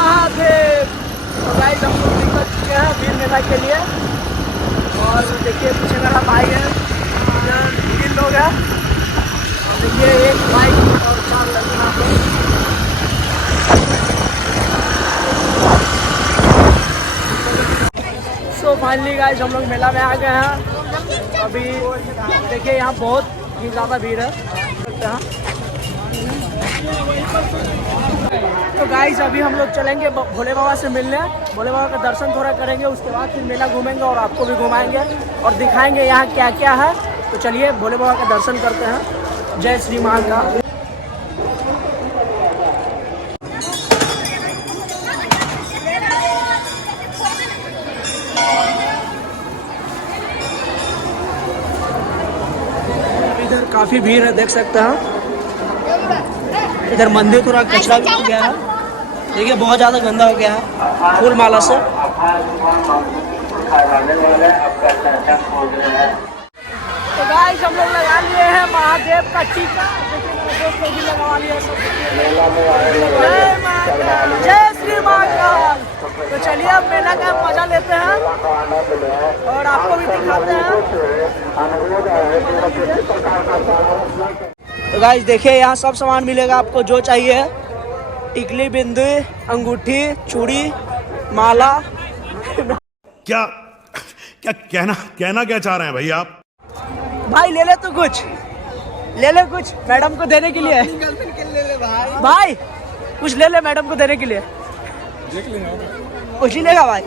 महादेव। तो गाइस हम लोग निकल चुके हैं वीर मेला के लिए। और देखिए पीछे मेरा भाई है, 3 लोग हैं। देखिए एक बाइक और 4 लड़के यहाँ पे। सो फाइनली गाइस हम लोग मेला में आ गए हैं। अभी देखिए यहाँ बहुत ही ज़्यादा भीड़ है। तो गाइस अभी हम लोग चलेंगे भोले बाबा से मिलने। भोले बाबा का दर्शन थोड़ा करेंगे, उसके बाद फिर मेला घूमेंगे और आपको भी घुमाएंगे और दिखाएंगे यहाँ क्या क्या है। तो चलिए भोले बाबा का दर्शन करते हैं। जय श्री महाकाल। इधर काफ़ी भीड़ है, देख सकते हैं। इधर मंदिर थोड़ा कचरा भी हो गया है, देखिए बहुत ज़्यादा गंदा हो गया है फूल माला से। तो गाइस हम लोग लगा लिए हैं महादेव का टीका। देखिए भी लगवा लिया सब। जय महाकाल, जय श्री महाकाल। तो चलिए अब मेला का मजा लेते हैं और आपको भी दिखाते हैं। तो गाइस देखिए यहाँ सब सामान मिलेगा आपको जो चाहिए। टिकली, बिंदी, अंगूठी, चूड़ी, माला। क्या क्या कहना क्या चाह रहे हैं भाई आप? भाई ले ले तो कुछ, ले ले कुछ मैडम को देने के लिए। भाई कुछ ले ले मैडम को देने के लिए। कुछ ही लेगा भाई।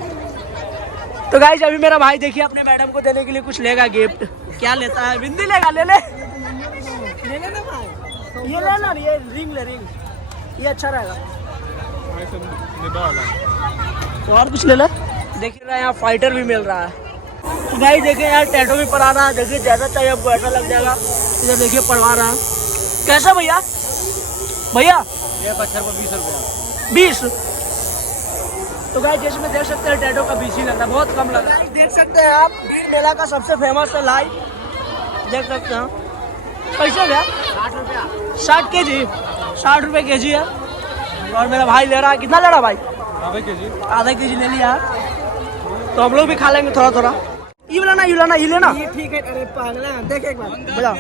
तो गाइस अभी मेरा भाई देखिए अपने मैडम को देने के लिए कुछ लेगा गिफ्ट। क्या लेता है? बिंदी लेगा। ले ले ना भाई, ये लेना। ये रिंग ले, रिंग ये अच्छा रहेगा। तो और कुछ ले ले। देखिए यहाँ फाइटर भी मिल रहा है। तो भाई देखिए यार टैटो भी पड़ा रहा है। देखिए जैसा चाहिए आपको ऐसा लग जाएगा। इधर देखिए पढ़वा रहा है। कैसा भैया? भैया ये पत्थर पर 20 रुपया। 20। तो गाइस जैसे में देख सकते हैं टैटो का 20 ही लगता है, बहुत कम लग रहा है। देख सकते हैं आप वीर मेला का सबसे फेमस है लाई। देख सकते हैं कैसे भैया? 60 रुपया। 60 kg, 60 रुपये kg है। और मेरा भाई ले रहा है। कितना ले रहा भाई? आधा kg ले लिया। तो हम लोग भी खा लेंगे थोड़ा थोड़ा। ये लेना, ये लेना, ये लेना। ये ठीक है। अरे पागल है, देख एक बार बजा।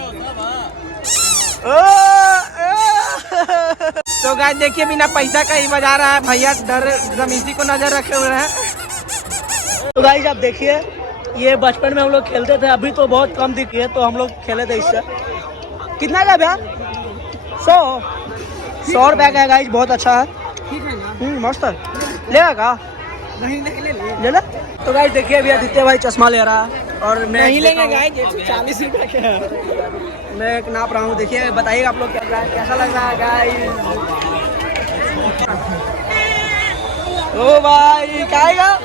तो गाइस देखिए बिना पैसा का ही बजा रहा है भैया। डर एकदम इसी को नजर रखे हुए हैं। तो गाइस आप देखिए ये बचपन में हम लोग खेलते थे, अभी तो बहुत कम दिखी है। तो हम लोग खेले थे इससे। कितना का भैया? 100 रुपया का है गाइस, बहुत अच्छा है। ठीक है ना? मस्त है। लेगा का? नहीं ले ले। तो गाइस देखिए अभी आदित्य भाई चश्मा ले रहा है और मैं नहीं लेंगे गाइस। 40 रुपया का है। मैं एक नाप रहा हूँ। देखिए बताइएगा आप लोग कैसा लग रहा है गाइस। ओ भाई क्या आएगा?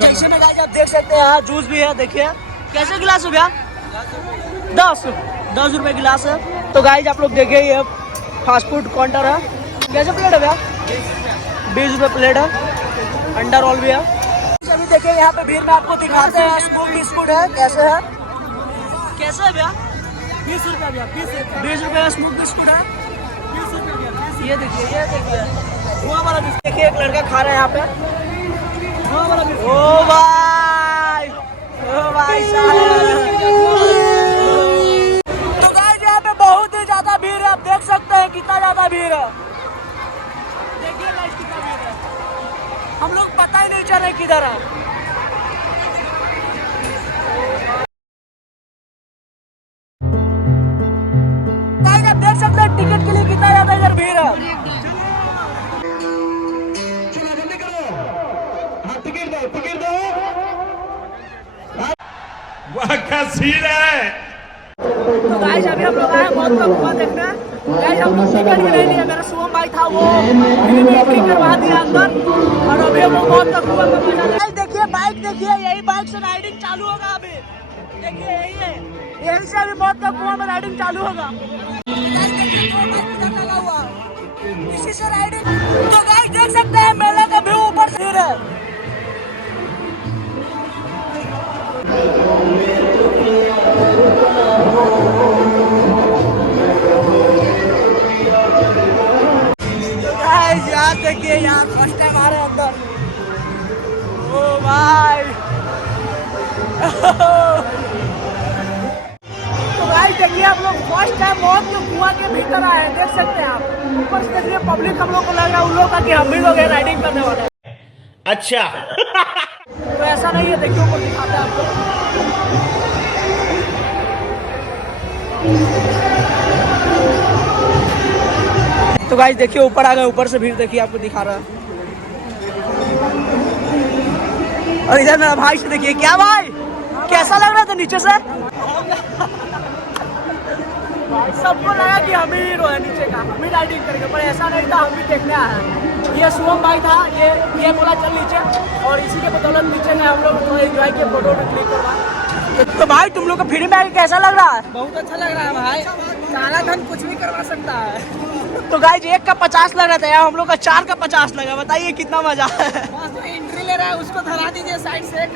जैसे में गाइस आप देख सकते हैं यहाँ जूस भी है। देखिए कैसे गिलास हो भैया? 10 रुपए गिलास है। तो गाइस आप लोग देखिए ये फास्ट फूड काउंटर है। कैसे प्लेट है भैया? 20 रुपए प्लेट है। अंडा रोल भी है। अभी देखिए यहाँ पे भीड़ में आपको दिखाते हैं स्मोक बिस्कुट है। कैसे है? कैसे है भैया? 20 रुपया भैया। 20 रुपये का स्मोक बिस्कुट है। 20 रुपये। ये देखिए, ये देखिए वो वाला बिस्कुट। देखिए एक लड़का खा रहा है यहाँ पे। ओ भाई, ओ भाई साहब। तो गाइस यहाँ पे बहुत ही ज्यादा भीड़ है। आप देख सकते हैं कितना ज्यादा भीड़ है। देखिए गाइस कितना भीड़ है। हम लोग पता ही नहीं चल रहे किधर है। गाइस आप देख सकते हैं टिकट के लिए कितना ज्यादा इधर भीड़ है। वाह क्या सीन है। तो गाइस अभी हम लोग आए बहुत का कुआं देखना। गाइस हम लोग टिकट भी नहीं लिया। मेरा शुभम भाई था वो एंट्री करवा दिया अंदर। और अभी हम लोग बहुत का कुआं का मजा। गाइस देखिए बाइक देखिए यही बाइक से राइडिंग चालू होगा अभी। देखिए यही है, यही से अभी मौत का कुआं में राइडिंग चालू होगा। लगा हुआ इसी से राइडिंग। तो गाइस देख सकते हैं मेले का व्यू ऊपर से है। यार देखिए यार फर्स्ट टाइम आ रहे हैं अंदर। ओ भाई तो भाई देखिए आप लोग फर्स्ट टाइम मौत के कुआं के भीतर आए हैं, देख सकते हैं आप। ऊपर से देखिए पब्लिक हम लोग को लग रहा है उन लोग का कि हम भी लोग राइडिंग करने वाले हैं। अच्छा तो ऐसा नहीं है, देखिए ऊपर दिखाते हैं आपको। तो गाइस देखिए ऊपर आ गए, ऊपर से भीड़ देखिए आपको दिखा रहा है। और इधर मेरा भाई से देखिए, क्या भाई कैसा लग रहा था नीचे से? सबको लगा कि हम ही हीरो है नीचे का, हम ही राइडिंग करेंगे, पर ऐसा नहीं था, हम भी देखने आए हैं। ये शुभम भाई था, ये बोला चल नीचे, और इसी के बदौलत नीचे में हम लोग तो एंजॉय किए, फोटो क्लिक करवा। तो भाई तुम लोग को फ्री में आके कैसा लग रहा है? बहुत अच्छा लग रहा है भाई, काला धन कुछ भी करवा सकता है। तो गाइस 1 का 50 लग रहा था यार, हम लोग का 4 का 50 लगा। बताइए कितना मजा है। जो एंट्री ले रहा है उसको धरा दीजिए साइड से।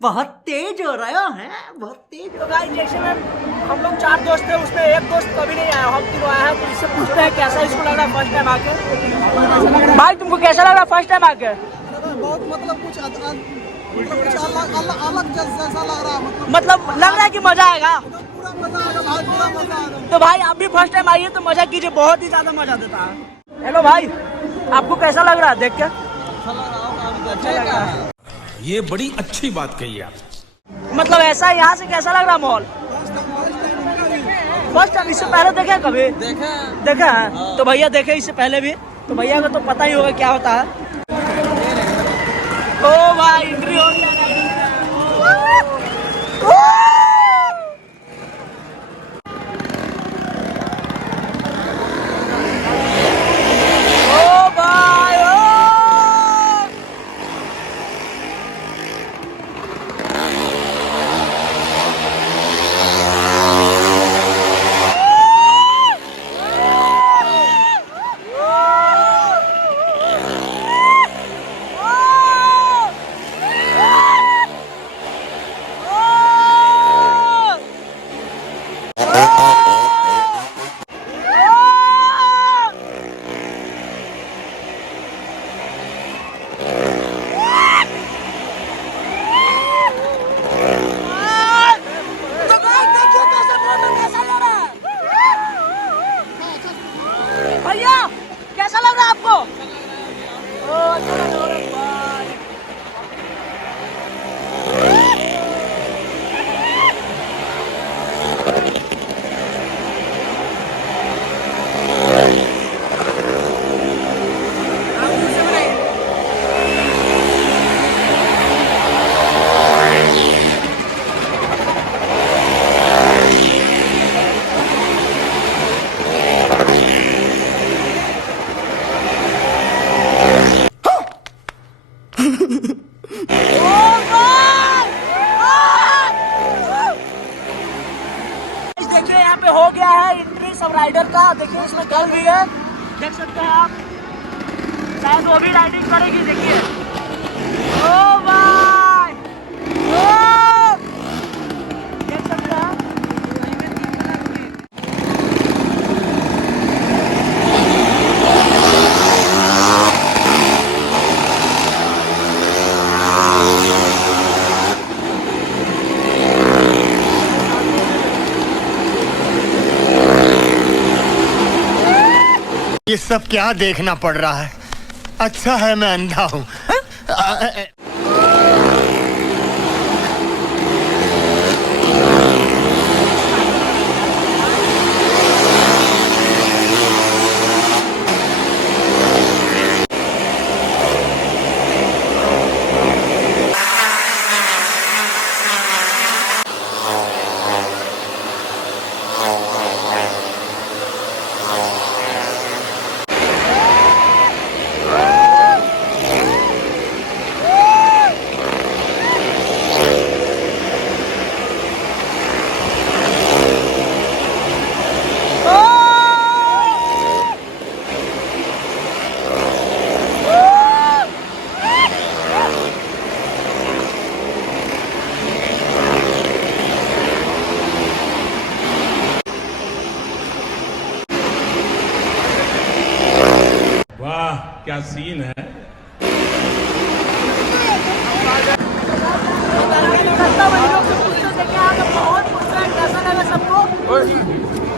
बहुत तेज हो रहा है, बहुत तेज। तो गाइस जैसे में हम लोग 4 दोस्त थे, उसमें एक दोस्त कभी नहीं आया, हम तीनों आया है। तो इससे पूछते हैं कैसा इसको लग रहा है फर्स्ट टाइम आके। भाई तुमको कैसा लग रहा है फर्स्ट टाइम आके? बहुत मतलब कुछ अलग जैसा लग रहा है, मतलब लग रहा है कि मजा आएगा। पूरा मजा आएगा भाई, पूरा मजा आएगा। तो भाई आप भी फर्स्ट टाइम आइए तो मजा कीजिए, बहुत ही ज्यादा मजा देता है। हेलो भाई, आपको कैसा लग रहा है देख के? अच्छा लग रहा है। ये बड़ी अच्छी बात कही आप। मतलब ऐसा यहाँ से कैसा लग रहा है माहौल? First time. इससे पहले देखे कभी? देखा है। तो भैया देखे इससे पहले भी, तो भैया को तो पता ही होगा क्या होता है। ओ भाई एंट्री हो गया। भैया कैसा लग रहा है आपको? देखिए यहाँ पे हो गया है एंट्री सब राइडर का। देखिए इसमें गर्ल भी है, देख सकते हैं आप। शायद वो भी राइडिंग करेगी। देखिए ओ भाई, देख सकते हैं। ये सब क्या देखना पड़ रहा है? अच्छा है मैं अंधा हूँ। क्या सीन है।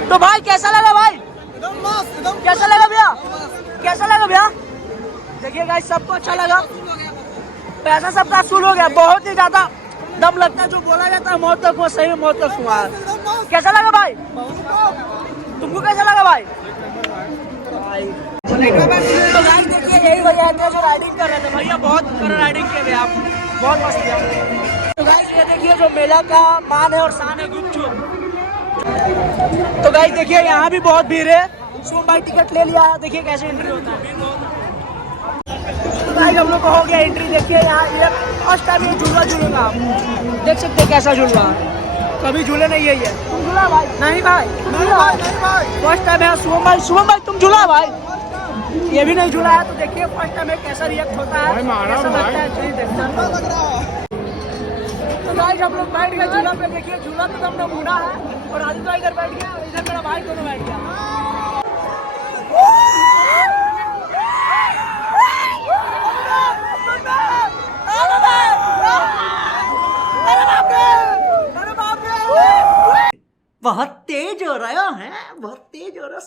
तो भाई कैसा लगा भाई? कैसा लगा भैया? कैसा लगा भैया? देखिए गाइस सबको अच्छा लगा, पैसा सबका वसूल हो गया, बहुत ही ज्यादा दम लगता है जो बोला जाता है मौत तक वो सही में मौत तक हुआ है। कैसा लगा भाई? तुमको कैसा लगा भाई? तो गाइस देखिए यही भैया थे जो राइडिंग कर रहे थे, भैया बहुत राइडिंग किए थे आप, बहुत मस्त किया। तो गाइस ये देखिए जो मेला का मान है और शान है गुपचुप। तो गाइस देखिए यहाँ भी बहुत भीड़ है, शुभम भाई टिकट ले लिया, देखिए कैसे एंट्री होता है, भीड़ बहुत है। तो गाइस हम लोग को हो गया एंट्री, देखिए यहाँ ये फर्स्ट टाइम ये झूला झूलूंगा आप देख सकते हैं कैसा झूलवा है, कभी झूले नहीं है ये। तुम झूला भाई? नहीं भाई, नहीं भाई, फर्स्ट टाइम है। शुभम भाई तुम झूला भाई? ये भी नहीं झूला है, तो देखिए फर्स्ट टाइम कैसा रिएक्ट होता है, कैसा लगता है चलिए देखते हैं। तो गाइस हम लोग बैठ गए झूला पे, देखिए झूला तो एकदम नमूना है और आदित्य भाई इधर बैठ गया और इधर मेरा भाई दोनों बैठ गया। बहुत तेज हो रहा है, बहुत तेज हो रहा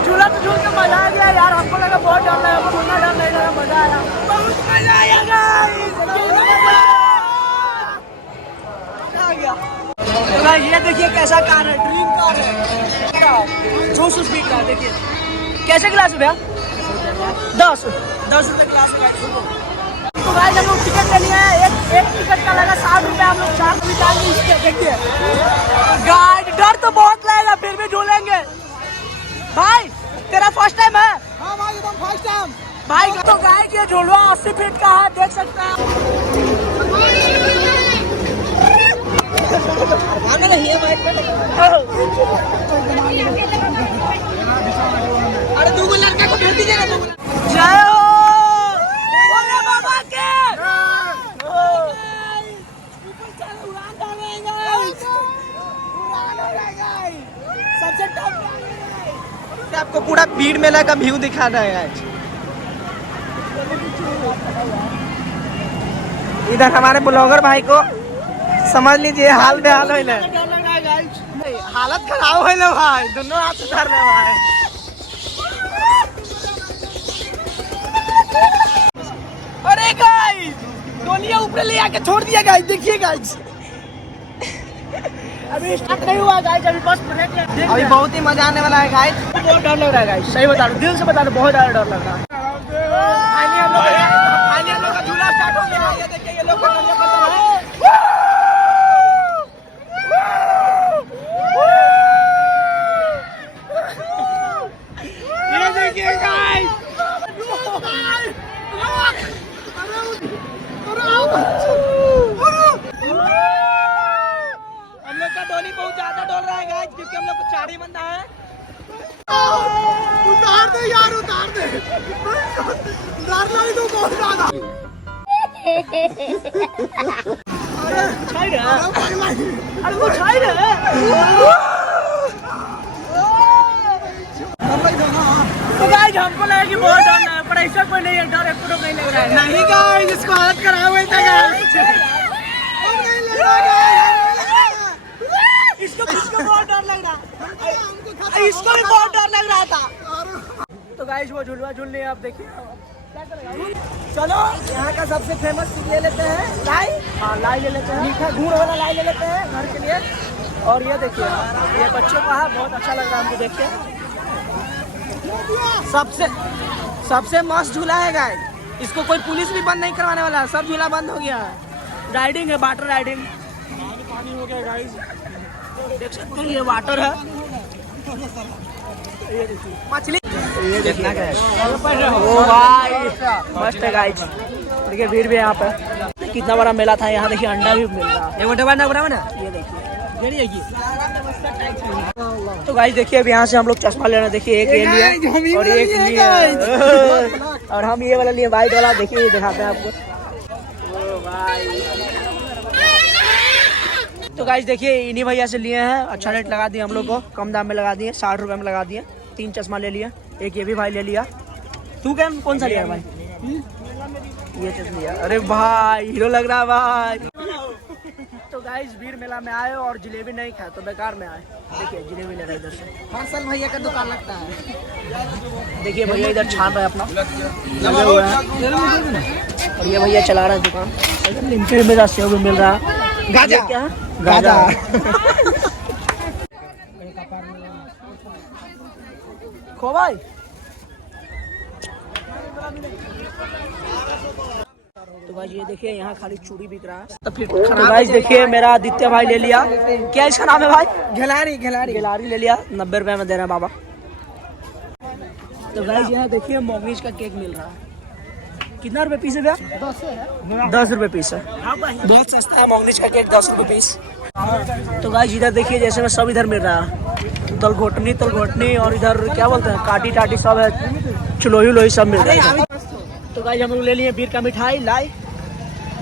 झूला तो झूल के मजा आ गया यार, हमको लगा बहुत डर लगा, हमको उतना डर नहीं लगा, मजा आया, बहुत मजा आया गया। तो गाइस ये देखिए कैसा कार है, ड्रीम कार है, 200 स्पीड का, देखिए कैसे क्लास है भैया? 10 रुपए क्लास है। तो गाइस हम लोग टिकट ले लिए हैं, एक टिकट का लगा 60 रुपए, हम लोग 4 रुपए देखिए। गाइड डर तो बहुत लगेगा फिर भी झूलेंगे। भाई तेरा फर्स्ट टाइम है? हाँ भाई एकदम फर्स्ट टाइम भाई। तो गाय की झूलवा 80 फीट का है, देख सकते हैं। अरे दो लड़का को भेज दीजिएगा। जय हो भोले बाबा के। सबसे टॉप आपको पूरा भीड़ मेला का व्यू दिखा रहा है। इधर हमारे ब्लॉगर भाई को समझ लीजिए हाल बेहाल होइले, हालत खराब होइले भाई, दोनों हाथ उधर में भाई। अरे गाइस गोलियां ऊपर ले आके छोड़ दिया गाइस, देखिए गाइस अभी स्टार्ट नहीं हुआ गाइस, अभी बस ब्रेक है। अभी बहुत ही मजा आने वाला है गाइस, बहुत डर लग रहा है गाइस, सही बता रहा हूँ, दिल से बता रहा हूँ, बहुत ज्यादा डर लग रहा है। फाइनली हम लोग का झूला स्टार्ट हो गया, ये देखिए ये लोग ये देखिए गाइस, हम लोग का डोली बहुत ज्यादा डोल रहा है गाइस, क्योंकि हम लोग को 4 ही बंदा है। उतार दे यार, उतार दे, उतार नहीं तो बहुत ज्यादा। अरे छाई रहा, अरे वो छाई रहा। तो गाइस हमको लगा कि बहुत डर है, पर ऐसा कोई नहीं है, डर एक तो नहीं लग रहा है। नहीं गाइस इसको हालत खराब हुई था गाइस, इसको बहुत डर लग रहा, इसको भी बहुत डर लग रहा था। तो गाइस वो झुलवा झूल रहे हैं, आप देखिए। चलो यहाँ का सबसे फेमस चीज ले लेते हैं, लाई। हाँ लाई ले लेते हैं, मीठा गुड़ वाला लाई ले लेते हैं घर के लिए। और ये देखिए ये बच्चों का है, बहुत अच्छा लग रहा है हमको देख के। सबसे मस्त झूला है गाइस, इसको कोई पुलिस भी बंद नहीं करवाने वाला है, सब झूला बंद हो गया है। राइडिंग है, वाटर राइडिंग, पानी हो गया गाइस, देख सकते हैं ये वाटर है, ये देखिए मछली, ये देखना क्या है। ओ भाई मस्त है गाइस, देखिए भीड़ भी यहाँ पे, कितना बड़ा मेला था यहाँ, देखिए अंडा भी मिल रहा है। ये देखिए तो गाइस देखिए अब यहाँ से हम लोग चश्मा लेना, देखिए एक ये लिया और एक लिया और हम ये वाला लिए व्हाइट वाला, देखिए ये दिखाते हैं आपको। तो गाइस देखिए इन्हीं भैया से लिए हैं, अच्छा रेट लगा दिए हम लोग को, कम दाम में लगा दिए, 60 रुपए में लगा दिए। 3 चश्मा ले लिया, एक ये भी भाई ले लिया। तू क्या कौन सा लिया भाई? ये चश्मा लिया। अरे भाई हीरो लग रहा है भाई। तो गाइस भीड़ मेला में आए और जलेबी नहीं खाए तो बेकार में आए। देखिए जलेबी ले रहे इधर से, हर साल भैया का दुकान लगता है। देखिए भैया इधर छान रहा है अपना, लगे हुए हैं। और ये भैया चला रहा है दुकान। लिमिटेड में सेव भी मिल रहा है। गाजा क्या है? गाजा। खो भाई। तो भाई ये देखिए यहाँ खाली चूड़ी बिक रहा है। तो फिर तो भाई देखिए मेरा आदित्य भाई ले लिया, क्या इसका नाम है भाई? घिलारी गिलारी ले लिया, 90 रुपए में दे रहे हैं बाबा। तो भाई यहाँ देखिए मोगनीज का केक मिल रहा है। कितना रुपए पीस है भैया? 10 रुपए पीस है, बहुत सस्ता है मोगनीज का केक, 10 रुपए पीस। तो गाइस इधर देखिए जैसे में सब इधर मिल रहा है, तलघोटनी और इधर क्या बोलते हैं काटी टाटी सब है, चुलोही सब मिल रहा है। तो गाइस हम लोग ले लिए बीर का मिठाई, लाई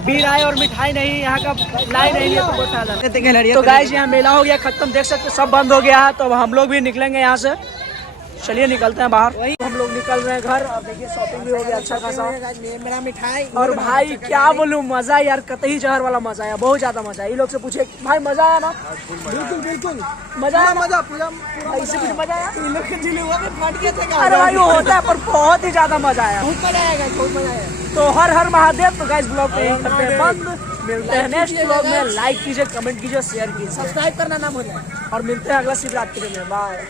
बीर आए और मिठाई नहीं, यहाँ का लाई नहीं है तो बहुत फायदा। तो गाइस यहाँ मेला हो गया खत्म, देख सकते सब बंद हो गया है। तो अब हम लोग भी निकलेंगे यहाँ से, चलिए निकलते हैं बाहर। तो हम लोग निकल रहे हैं घर। अब देखिए शॉपिंग भी हो गया अच्छा खासा। मेरा मिठाई और भाई क्या बोलूं, मजा यार कतई शहर वाला मजा आया, बहुत ज्यादा मजा आया। ये लोग से पूछे भाई मजा आया ना? बिल्कुल मजा आया, मजा पूरा ऐसे भी मजा आया। इन लोग के दिल हुआ कि फट गया था। अरे भाई वो होता है पर बहुत ही ज्यादा मजा आया। बहुत मजा आया। तो हर हर महादेव। तो गाइस ब्लॉग पे यहीं करते हैं बंद, मिलते हैं नेक्स्ट ब्लॉग में। लाइक कीजिए, कमेंट कीजिए, शेयर कीजिए, सब्सक्राइब करना ना भूलें। और मिलते हैं अगला शिवरात्रि में। बाय।